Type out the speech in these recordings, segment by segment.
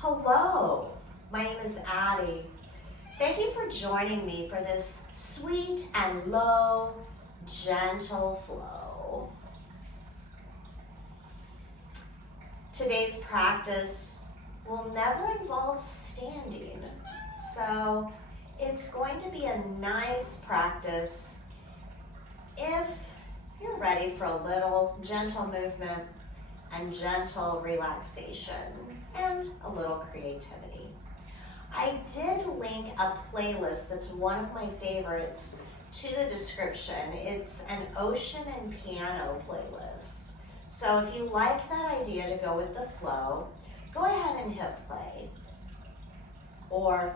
Hello, my name is Addie. Thank you for joining me for this sweet and low, gentle flow. Today's practice will never involve standing, so it's going to be a nice practice if you're ready for a little gentle movement and gentle relaxation and a little creativity. I did link a playlist that's one of my favorites to the description. It's an ocean and piano playlist. So if you like that idea to go with the flow, go ahead and hit play. Or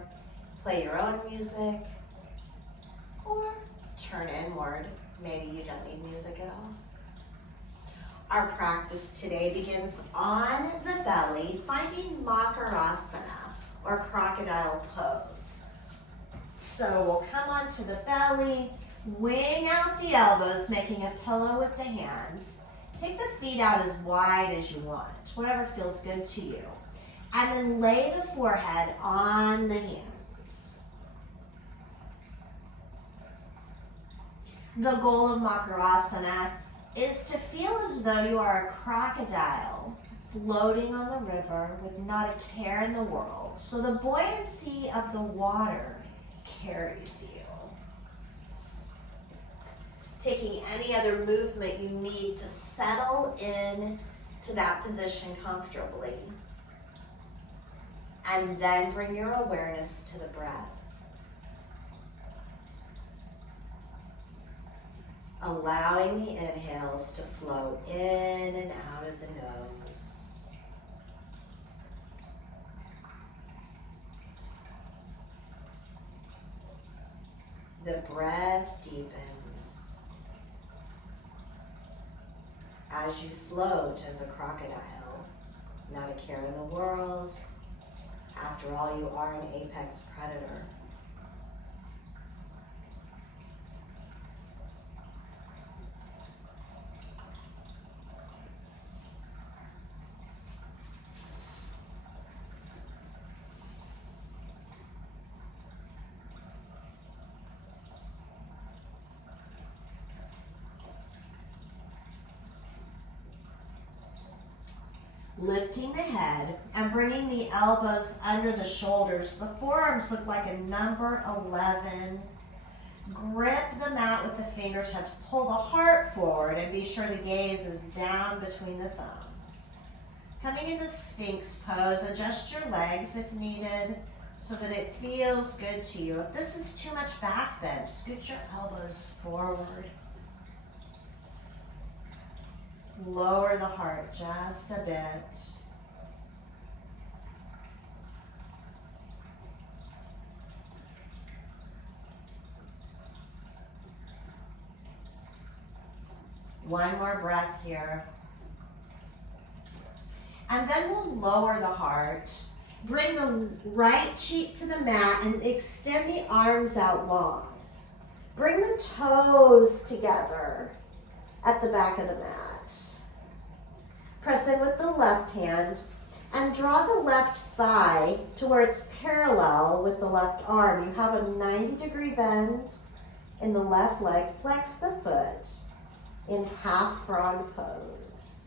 play your own music, or turn inward. Maybe you don't need music at all. Our practice today begins on the belly, finding Makarasana, or crocodile pose. So we'll come onto the belly, wing out the elbows, making a pillow with the hands. Take the feet out as wide as you want, whatever feels good to you. And then lay the forehead on the hands. The goal of Makarasana is to feel as though you are a crocodile floating on the river with not a care in the world. So the buoyancy of the water carries you. Taking any other movement you need to settle in to that position comfortably. And then bring your awareness to the breath. Allowing the inhales to flow in and out of the nose. The breath deepens as you float as a crocodile, not a care in the world. After all, you are an apex predator. Lifting the head and bringing the elbows under the shoulders. The forearms look like a number 11. Grip the mat with the fingertips. Pull the heart forward and be sure the gaze is down between the thumbs. Coming into Sphinx pose, adjust your legs if needed so that it feels good to you. If this is too much back bend, scoot your elbows forward. Lower the heart just a bit. One more breath here. And then we'll lower the heart. Bring the right cheek to the mat and extend the arms out long. Bring the toes together at the back of the mat. Press in with the left hand and draw the left thigh to where it's parallel with the left arm. You have a 90-degree bend in the left leg. Flex the foot in half frog pose.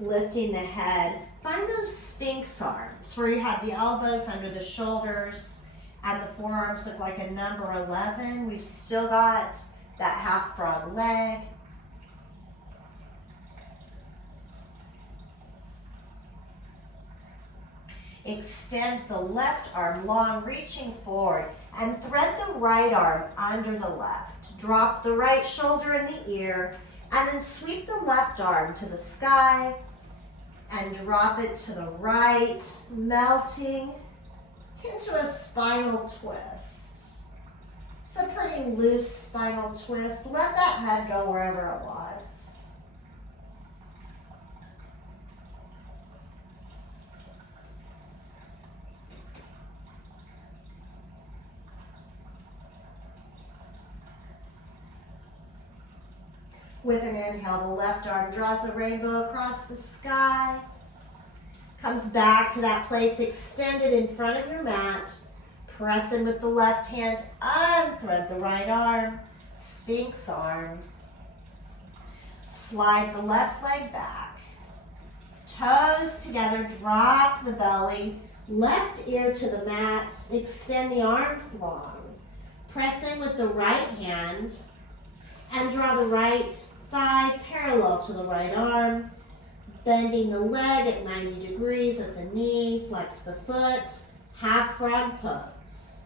Lifting the head, find those Sphinx arms where you have the elbows under the shoulders and the forearms look like a number 11. We've still got that half frog leg. Extend the left arm long, reaching forward, and thread the right arm under the left. Drop the right shoulder in the ear, and then sweep the left arm to the sky and drop it to the right, melting into a spinal twist. It's a pretty loose spinal twist. Let that head go wherever it wants. With an inhale, the left arm draws a rainbow across the sky. Comes back to that place extended in front of your mat. Press in with the left hand, unthread the right arm, Sphinx arms. Slide the left leg back. Toes together, drop the belly, left ear to the mat, extend the arms long. Press in with the right hand and draw the right thigh parallel to the right arm, bending the leg at 90 degrees at the knee, flex the foot, half frog pose.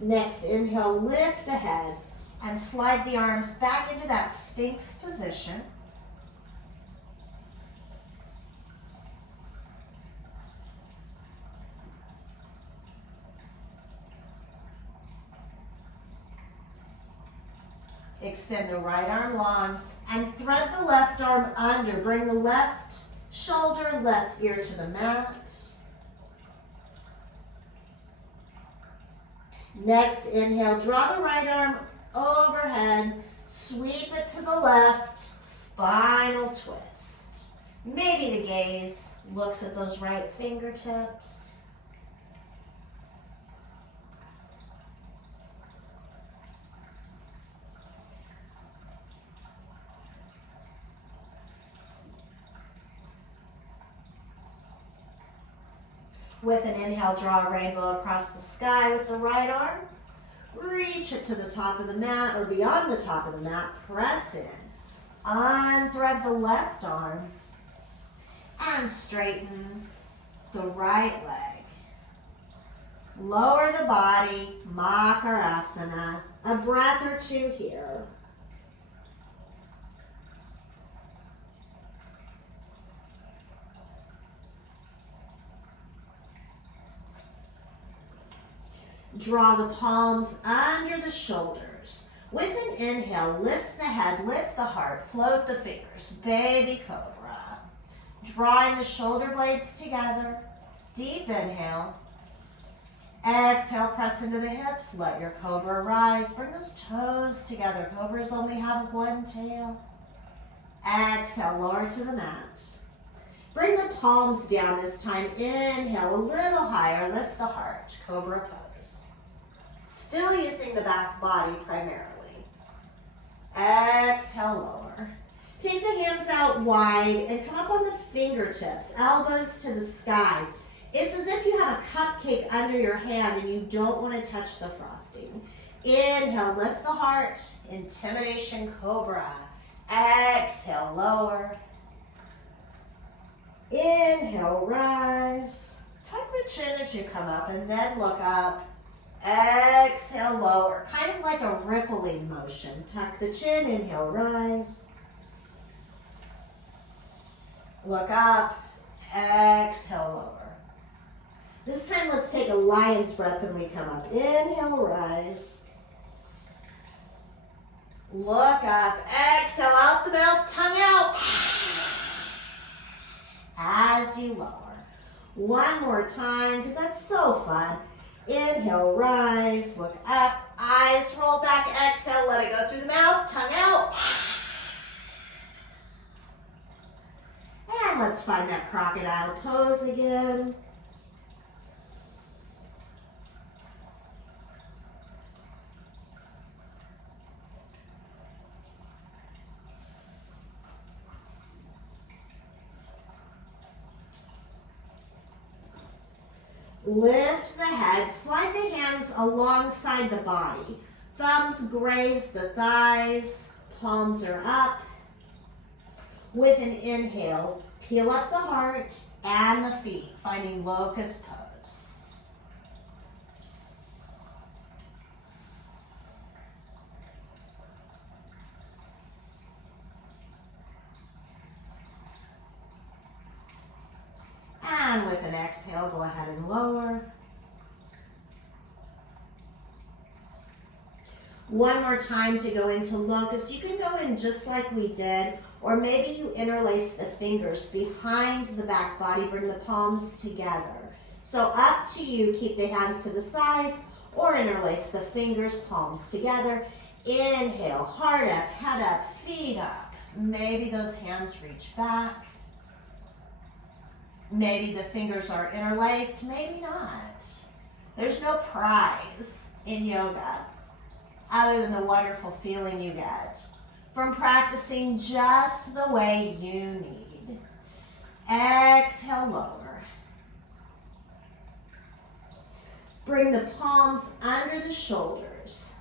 Next, inhale, lift the head and slide the arms back into that Sphinx position. Extend the right arm long and thread the left arm under. Bring the left shoulder, left ear to the mat. Next, inhale, draw the right arm overhead, sweep it to the left, spinal twist. Maybe the gaze looks at those right fingertips. With an inhale, draw a rainbow across the sky with the right arm. Reach it to the top of the mat or beyond the top of the mat. Press in. Unthread the left arm and straighten the right leg. Lower the body, Makarasana. A breath or two here. Draw the palms under the shoulders. With an inhale, lift the head, lift the heart, float the fingers, baby cobra. Drawing the shoulder blades together. Deep inhale. Exhale, press into the hips, let your cobra rise. Bring those toes together. Cobras only have one tail. Exhale, lower to the mat. Bring the palms down this time. Inhale, a little higher, lift the heart, cobra pose. Still using the back body primarily. Exhale, lower. Take the hands out wide and come up on the fingertips, elbows to the sky. It's as if you have a cupcake under your hand and you don't want to touch the frosting. Inhale, lift the heart, intimidation cobra. Exhale, lower. Inhale, rise. Tuck the chin as you come up and then look up. Exhale, lower. Kind of like a rippling motion. Tuck the chin, inhale, rise. Look up. Exhale, lower. This time, let's take a lion's breath when we come up. Inhale, rise. Look up. Exhale, out the mouth, tongue out. As you lower. One more time, because that's so fun. Inhale, rise, look up, eyes roll back, exhale, let it go through the mouth, tongue out. And let's find that crocodile pose again. Lift the head, slide the hands alongside the body. Thumbs graze the thighs, palms are up. With an inhale, peel up the heart and the feet, finding locust pose. And with an exhale, go ahead and lower. One more time to go into locust. You can go in just like we did, or maybe you interlace the fingers behind the back body, bring the palms together. So up to you, keep the hands to the sides, or interlace the fingers, palms together. Inhale, heart up, head up, feet up. Maybe those hands reach back. Maybe the fingers are interlaced, maybe not. There's no prize in yoga other than the wonderful feeling you get from practicing just the way you need. Exhale, lower. Bring the palms under the shoulders.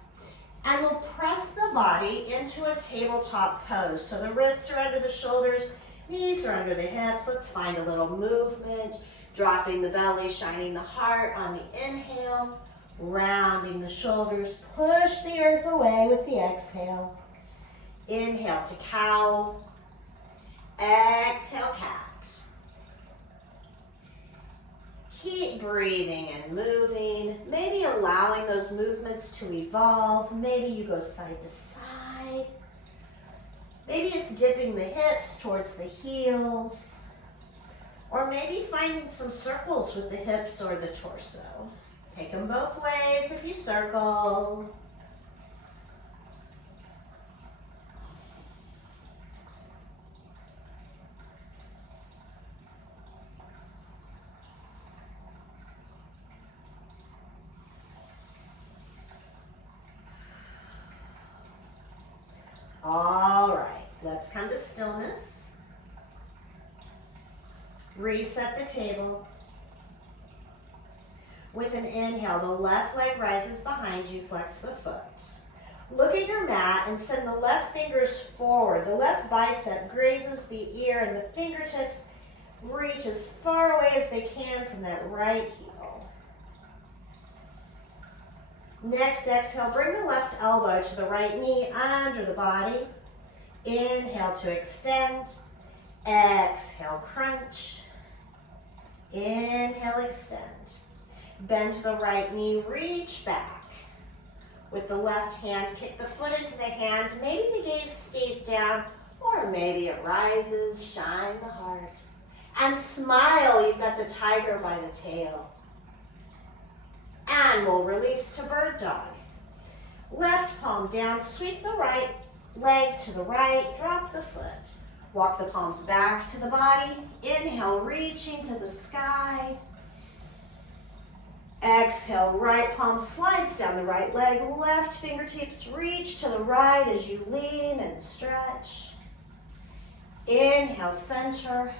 And we'll press the body into a tabletop pose. So the wrists are under the shoulders, knees are under the hips. Let's find a little movement. Dropping the belly, shining the heart on the inhale. Rounding the shoulders. Push the earth away with the exhale. Inhale to cow. Exhale, cat. Keep breathing and moving. Maybe allowing those movements to evolve. Maybe you go side to side. Maybe it's dipping the hips towards the heels. Or maybe finding some circles with the hips or the torso. Take them both ways if you circle. All right, let's come to stillness. Reset the table. With an inhale, the left leg rises behind you, flex the foot. Look at your mat and send the left fingers forward. The left bicep grazes the ear and the fingertips reach as far away as they can from that right heel. Next, exhale, bring the left elbow to the right knee under the body. Inhale to extend. Exhale, crunch. Inhale, extend. Bend to the right knee, reach back. With the left hand, kick the foot into the hand. Maybe the gaze stays down, or maybe it rises. Shine the heart. And smile, you've got the tiger by the tail. And we'll release to bird dog. Left palm down, sweep the right leg to the right, drop the foot. Walk the palms back to the body. Inhale, reaching to the sky. Exhale, right palm slides down the right leg. Left fingertips reach to the right as you lean and stretch. Inhale, center.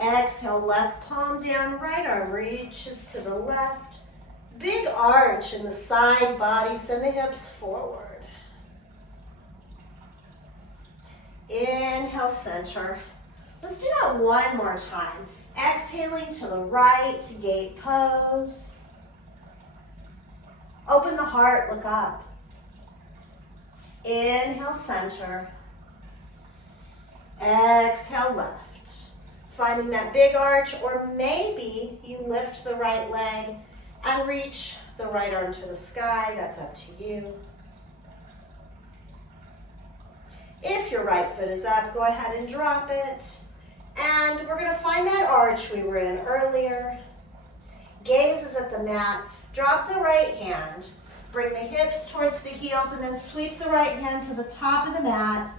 Exhale, left palm down, right arm reaches to the left. Big arch in the side body, send the hips forward. Inhale, center. Let's do that one more time. Exhaling to the right, gate pose. Open the heart, look up. Inhale, center. Exhale, left. Finding that big arch, or maybe you lift the right leg and reach the right arm to the sky. That's up to you. If your right foot is up, go ahead and drop it. And we're going to find that arch we were in earlier. Gaze is at the mat. Drop the right hand. Bring the hips towards the heels and then sweep the right hand to the top of the mat.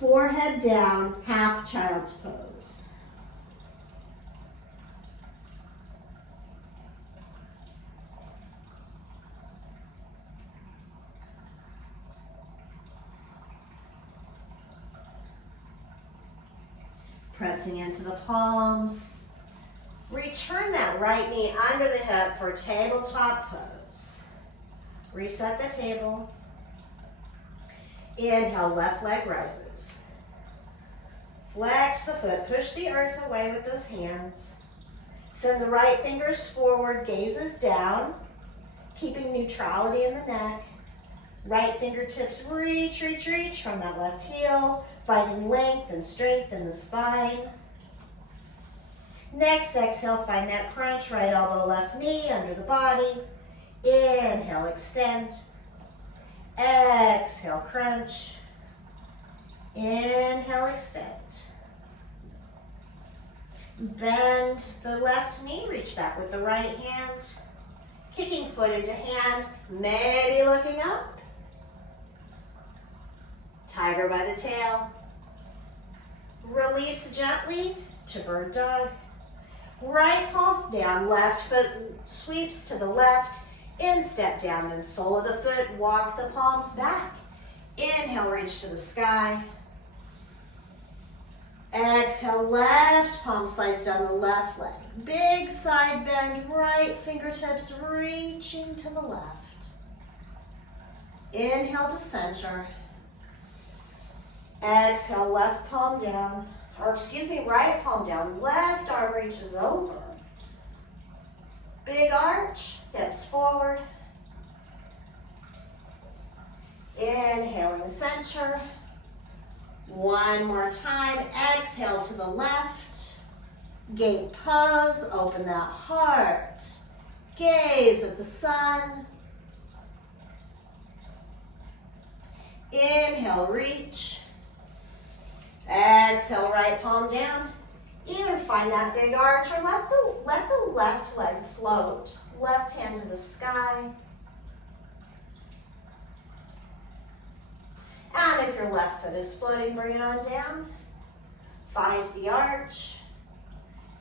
Forehead down, half child's pose. Pressing into the palms. Return that right knee under the hip for tabletop pose. Reset the table. Inhale, left leg rises. Flex the foot, push the earth away with those hands. Send the right fingers forward, gazes down, keeping neutrality in the neck. Right fingertips reach, reach, reach from that left heel, finding length and strength in the spine. Next exhale, find that crunch, right elbow, left knee, under the body. Inhale, extend. Exhale, crunch. Inhale, extend. Bend the left knee, reach back with the right hand. Kicking foot into hand, maybe looking up. Tiger by the tail. Release gently to bird dog. Right palm down, left foot sweeps to the left. Instep down, then sole of the foot, walk the palms back. Inhale, reach to the sky. Exhale, left palm slides down the left leg. Big side bend, right fingertips reaching to the left. Inhale to center. Exhale, left palm down, right palm down, left arm reaches over. Big arch, hips forward. Inhaling center. One more time, exhale to the left. Gate pose, open that heart. Gaze at the sun. Inhale, reach. Exhale, right palm down. Either find that big arch or let the left leg float. Left hand to the sky. And if your left foot is floating, bring it on down. Find the arch.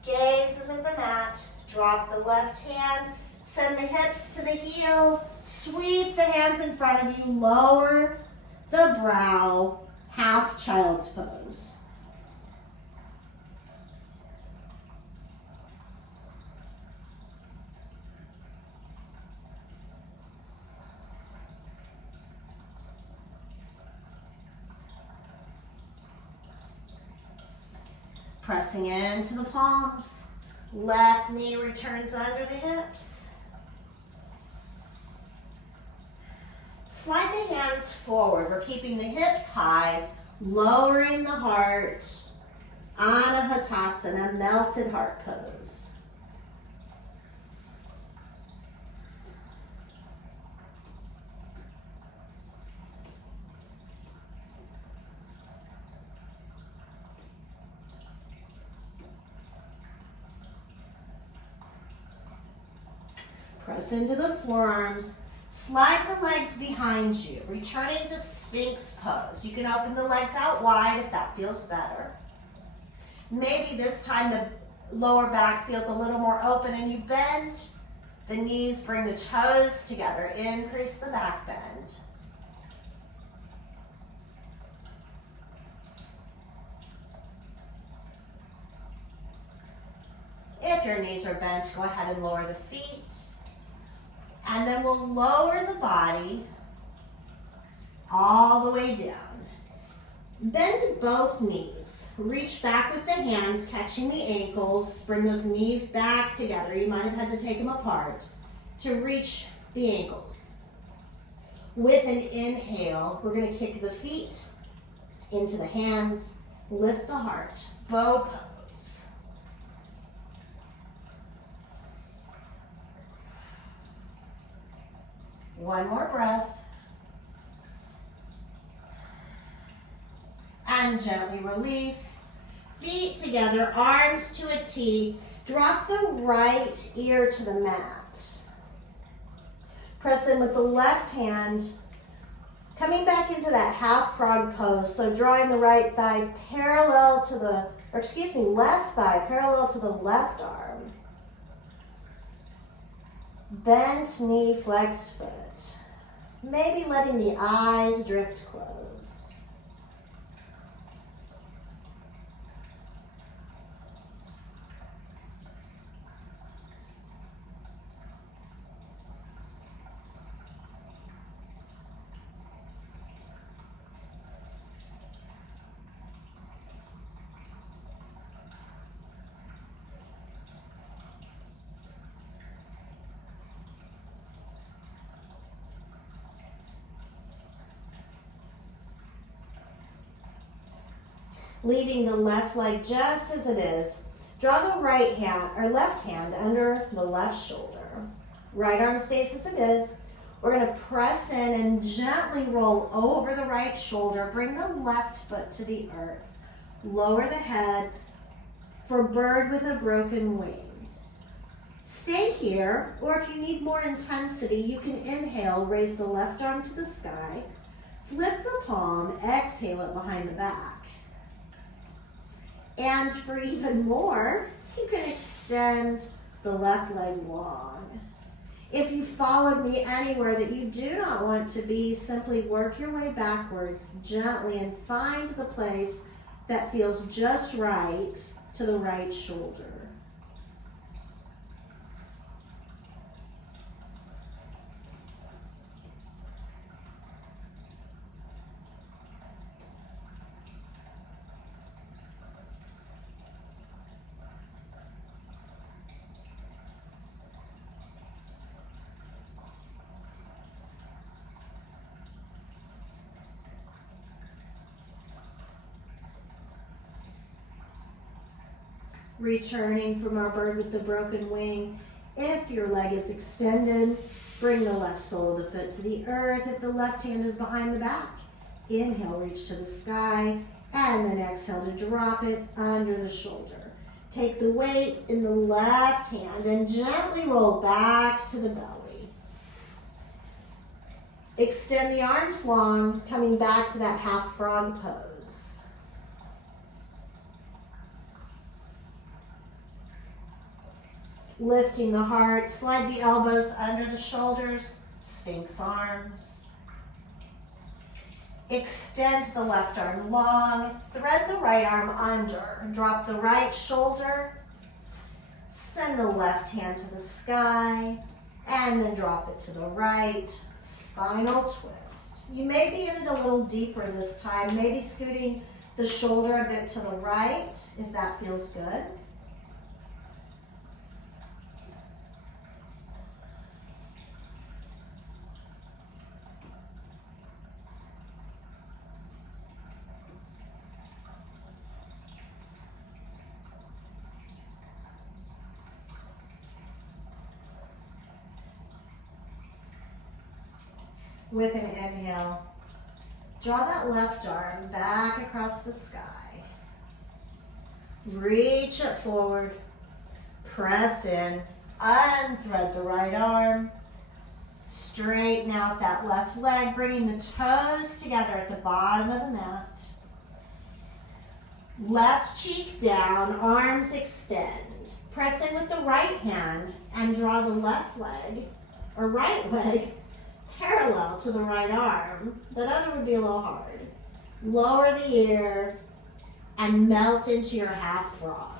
Gaze is at the mat. Drop the left hand. Send the hips to the heel. Sweep the hands in front of you. Lower the brow. Half child's pose. Pressing into the palms. Left knee returns under the hips. Slide the hands forward. We're keeping the hips high, lowering the heart. Anahatasana, melted heart pose. Press into the forearms. Slide the legs behind you, returning to Sphinx pose. You can open the legs out wide if that feels better. Maybe this time the lower back feels a little more open and you bend the knees, bring the toes together, increase the back bend. If your knees are bent, go ahead and lower the feet. And then we'll lower the body all the way down. Bend both knees. Reach back with the hands, catching the ankles. Bring those knees back together. You might have had to take them apart to reach the ankles. With an inhale, we're going to kick the feet into the hands. Lift the heart. Bow pose. One more breath. And gently release. Feet together, arms to a T. Drop the right ear to the mat. Press in with the left hand. Coming back into that half frog pose. So drawing the right thigh parallel to the, left thigh parallel to the left arm. Bent knee, flexed foot. Maybe letting the eyes drift closed. Leaving the left leg just as it is. Draw the right hand or left hand under the left shoulder. Right arm stays as it is. We're going to press in and gently roll over the right shoulder. Bring the left foot to the earth. Lower the head for bird with a broken wing. Stay here, or if you need more intensity, you can inhale, raise the left arm to the sky, flip the palm, exhale it behind the back. And for even more, you can extend the left leg long. If you followed me anywhere that you do not want to be, simply work your way backwards gently and find the place that feels just right to the right shoulder. Returning from our bird with the broken wing, if your leg is extended, bring the left sole of the foot to the earth. If the left hand is behind the back, inhale, reach to the sky, and then exhale to drop it under the shoulder. Take the weight in the left hand and gently roll back to the belly. Extend the arms long, coming back to that half frog pose. Lifting the heart, slide the elbows under the shoulders, Sphinx arms. Extend the left arm long, thread the right arm under, drop the right shoulder, send the left hand to the sky, and then drop it to the right, spinal twist. You may be in it a little deeper this time, maybe scooting the shoulder a bit to the right, if that feels good. With an inhale, draw that left arm back across the sky. Reach it forward, press in, unthread the right arm, straighten out that left leg, bringing the toes together at the bottom of the mat. Left cheek down, arms extend. Press in with the right hand and draw the left leg, or right leg, parallel to the right arm. That other would be a little hard. Lower the ear and melt into your half frog.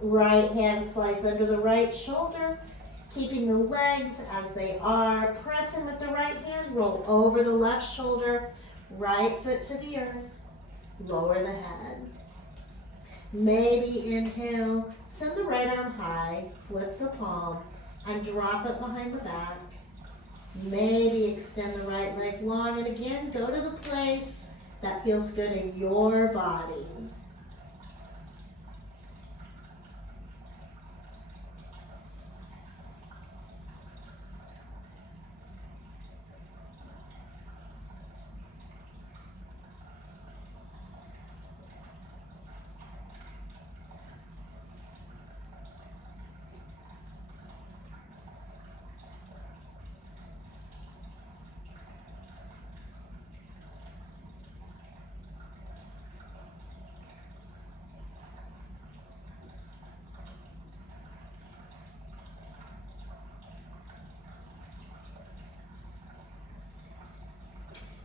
Right hand slides under the right shoulder, keeping the legs as they are. Press in with the right hand, roll over the left shoulder, right foot to the earth, lower the head. Maybe inhale, send the right arm high, flip the palm, and drop it behind the back. Maybe extend the right leg long, and again, go to the place that feels good in your body.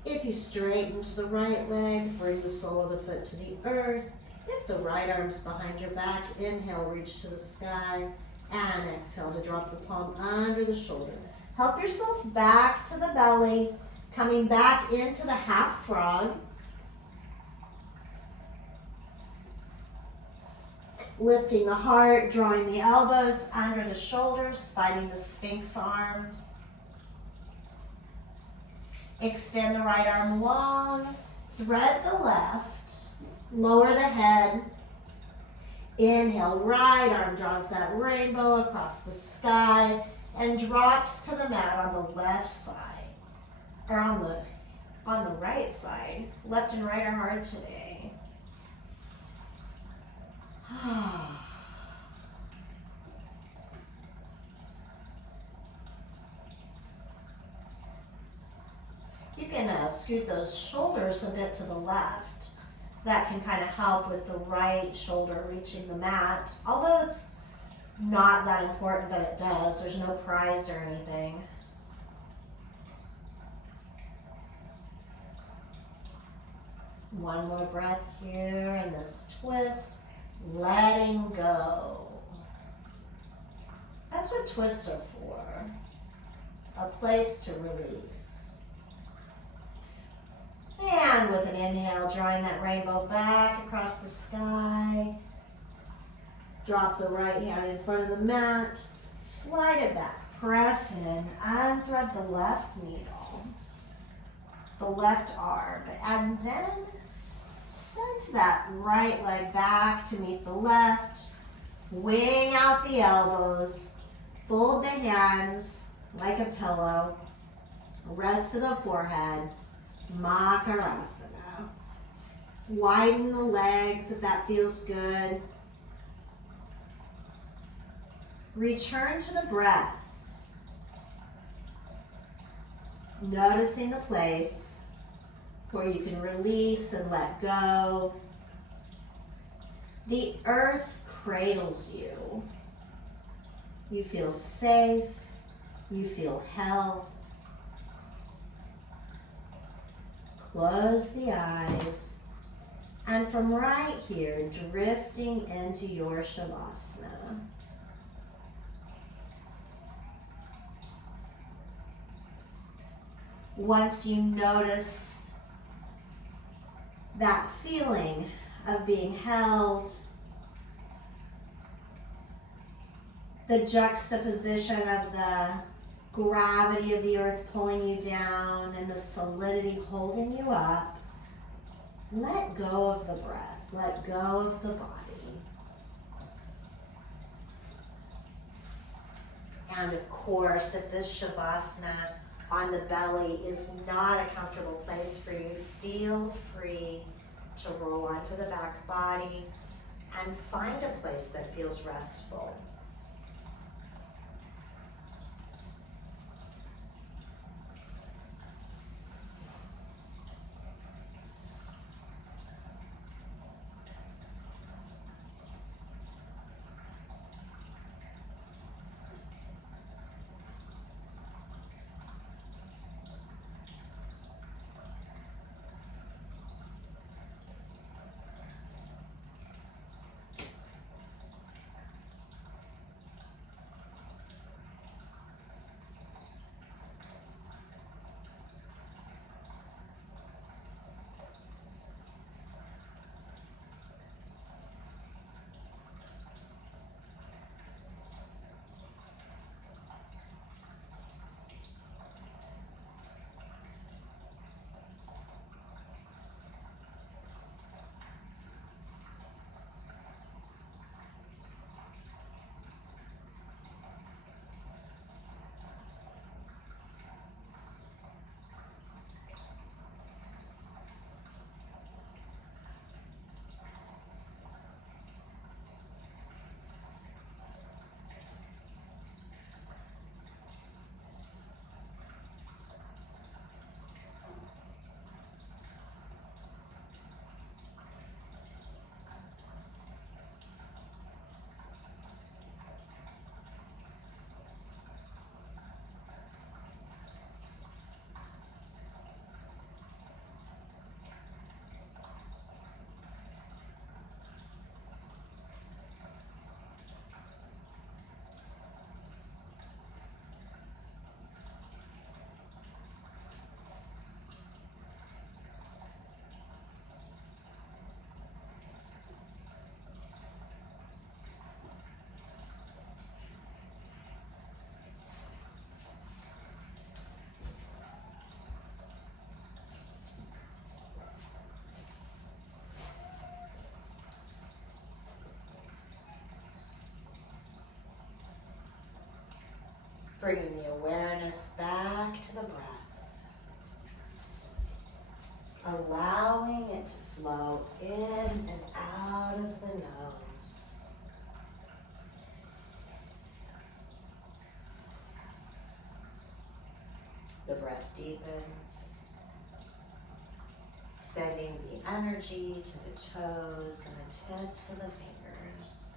If you straighten to the right leg, bring the sole of the foot to the earth. If the right arm's behind your back, inhale, reach to the sky, and exhale to drop the palm under the shoulder. Help yourself back to the belly, coming back into the half frog. Lifting the heart, drawing the elbows under the shoulders, finding the Sphinx arms. Extend the right arm long, thread the left, lower the head. Inhale, right arm draws that rainbow across the sky and drops to the mat on the left side, or on the right side. Left and right are hard today. You can scoot those shoulders a bit to the left. That can kind of help with the right shoulder reaching the mat, although it's not that important that it does. There's no prize or anything. One more breath here in this twist. Letting go. That's what twists are for. A place to release. And with an inhale, drawing that rainbow back across the sky. Drop the right hand in front of the mat. Slide it back. Press in. Unthread the left needle. The left arm. And then send that right leg back to meet the left. Wing out the elbows. Fold the hands like a pillow. Rest to the forehead. Makarasana. Widen the legs if that feels good. Return to the breath. Noticing the place where you can release and let go. The earth cradles you. You feel safe. You feel held. Close the eyes. And from right here, drifting into your Shavasana. Once you notice that feeling of being held, the juxtaposition of the gravity of the earth pulling you down and the solidity holding you up, let go of the breath, let go of the body. And of course, if this Shavasana on the belly is not a comfortable place for you, feel free to roll onto the back body and find a place that feels restful. Bringing the awareness back to the breath. Allowing it to flow in and out of the nose. The breath deepens, sending the energy to the toes and the tips of the fingers.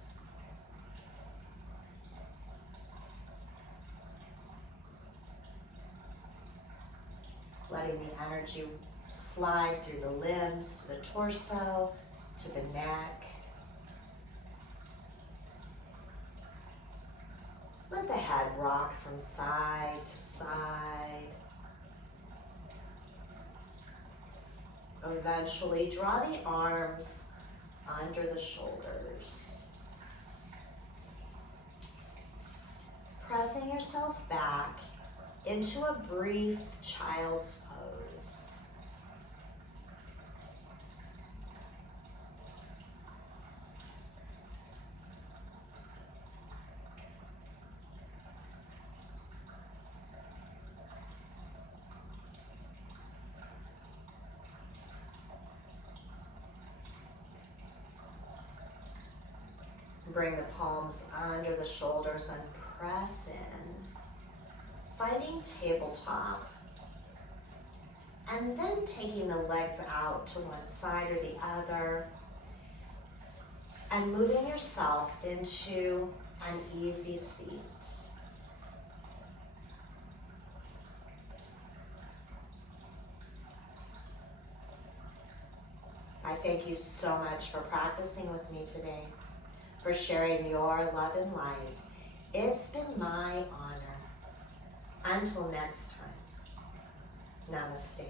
Letting the energy slide through the limbs to the torso, to the neck. Let the head rock from side to side. Eventually, draw the arms under the shoulders. Pressing yourself back into a brief child's pose. Bring the palms under the shoulders and press in, finding tabletop, and then taking the legs out to one side or the other, and moving yourself into an easy seat. I thank you so much for practicing with me today, for sharing your love and light. It's been my honor. Until next time, namaste.